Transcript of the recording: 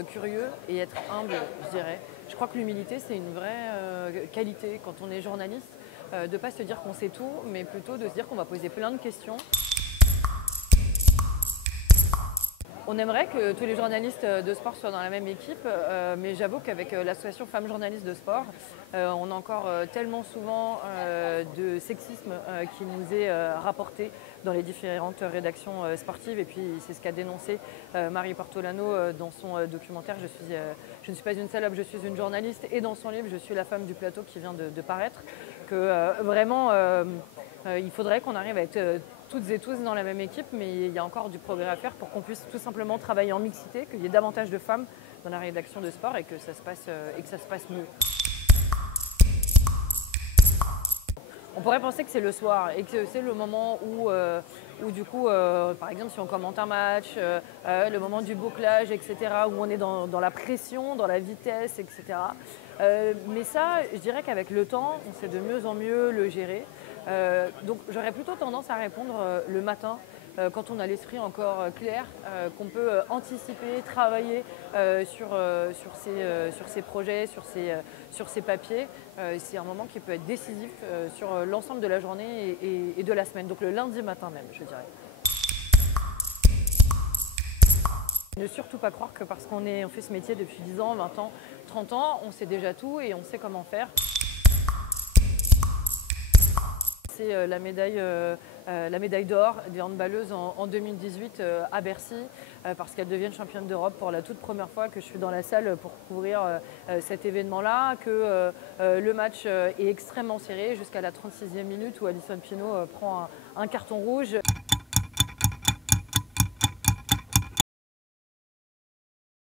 être curieux et être humble, je dirais. Je crois que l'humilité, c'est une vraie qualité quand on est journaliste, de ne pas se dire qu'on sait tout, mais plutôt de se dire qu'on va poser plein de questions. On aimerait que tous les journalistes de sport soient dans la même équipe, mais j'avoue qu'avec l'association Femmes Journalistes de Sport, on a encore tellement souvent de sexisme qui nous est rapporté dans les différentes rédactions sportives. Et puis c'est ce qu'a dénoncé Marie Portolano dans son documentaire Je ne suis pas une salope, je suis une journaliste, et dans son livre Je suis la femme du plateau qui vient de paraître, que vraiment il faudrait qu'on arrive à être toutes et tous dans la même équipe, mais il y a encore du progrès à faire pour qu'on puisse tout simplement travailler en mixité, qu'il y ait davantage de femmes dans la rédaction de sport et que ça se passe mieux. On pourrait penser que c'est le soir et que c'est le moment où du coup, par exemple, si on commente un match, le moment du bouclage, etc., où on est dans la pression, dans la vitesse, etc. Mais ça, je dirais qu'avec le temps, on sait de mieux en mieux le gérer. Donc j'aurais plutôt tendance à répondre le matin, quand on a l'esprit encore clair, qu'on peut anticiper, travailler sur ses projets, sur ses papiers. C'est un moment qui peut être décisif sur l'ensemble de la journée et de la semaine, donc le lundi matin même, je dirais. Ne surtout pas croire que parce qu'on fait ce métier depuis 10 ans, 20 ans, 30 ans, on sait déjà tout et on sait comment faire. C'est la médaille d'or des handballeuses en 2018 à Bercy, parce qu'elles deviennent championnes d'Europe pour la toute première fois que je suis dans la salle pour couvrir cet événement-là, que le match est extrêmement serré jusqu'à la 36e minute où Alison Pinault prend un carton rouge.